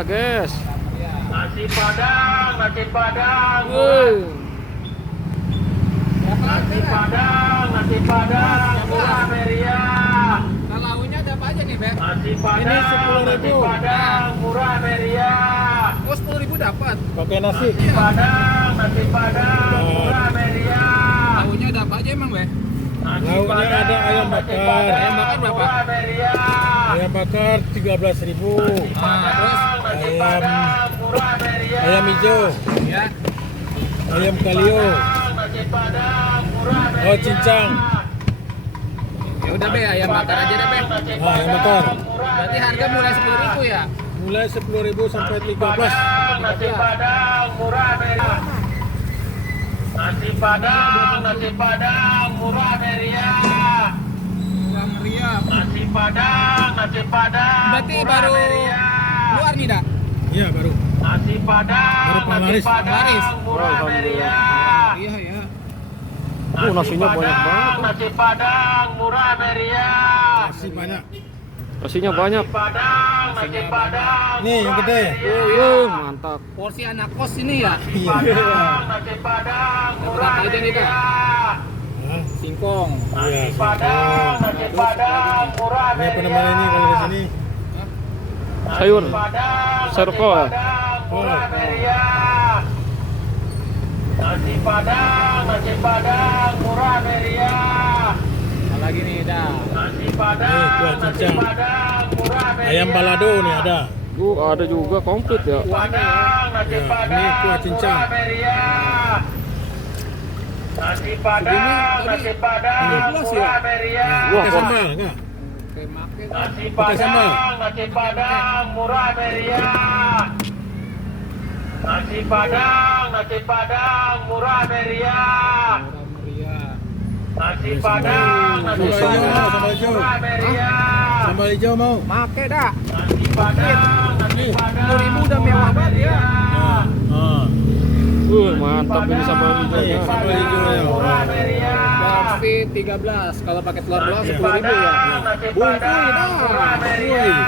Guys. Nasi Padang, nasi Padang. Nasi Padang, murah meriah. Launya ada apa aja nih, Be? Nasi Padang, Ini 10.000. nasi Padang, murah meriah. Oh, 10.000 dapat. Pakai nasi. Nasi Padang, murah meriah. Launya ada apa aja emang, Be? Lauknya ada ayam bakar. Ayam bakar berapa? Murah meriah. Ayam bakar 13.000. Terus Ayam Murah meriah. ayam hijau, ya. ayam kalio, Nasi Padang, murah meriah. oh cincang. Ya udah, Be, ayam bakar aja deh, Be. Nah, ayam bakar. Berarti harga mulai 10.000 ya? Mulai 10.000 sampai 13. Nasi Padang, murah meriah. Nasi Padang, murah meriah. Murah meriah. Nasi Padang, Berarti murah baru meriah. keluar nih, Dak? Iya baru. Nasi Padang, Baru penglaris. Penglaris. murah meriah. Iya, ya. Nasinya banyak banget. Nasi Padang, murah meriah. Nasi banyak. Nasinya banyak. Nasi Padang. Nih yang gede. Mantap. Porsi anak kos ini ya? Iya. Nasi Padang, murah Apa aja nih, Dak? meriah. Hah? Singkong. Iya. Padang, singkong. nasi Padang, murah Ini apa meriah. namanya ini kalau di sini? Sayur. Padang, Sayur nasi kol ya? Padang, murah Oh. meriah. Nasi Padang, murah meriah. Apa lagi nih, Dak? Nasi Nih, Padang, kuah nasi cincang. Padang, murah meriah. Ayam balado nih ada. Ada juga komplit ya. Padang, nasi Ya, Padang, ini kuah cincang. murah meriah. Nasi Padang, nasi Padang, 12 ya? murah meriah. Wah, Pakai wah. sambal enggak? Oke, make. Nasi Pakai sambal. Nasi Padang, murah meriah. Nasi Padang, murah meriah. Murah meriah. Nasi Padang, nasi Sambal hijau, Padang, sambal hijau. murah meriah. Sambal hijau mau? Make, Dak. Nasi Padang, nasi Padang, 10.000 udah mewah banget ya. Nah, ah. Mantap ini sambal Nih, hijaunya. sambal hijaunya. murah meriah. Porsi 13. Kalau pakai telur doang 10.000 ya. Nasi Padang, murah meriah.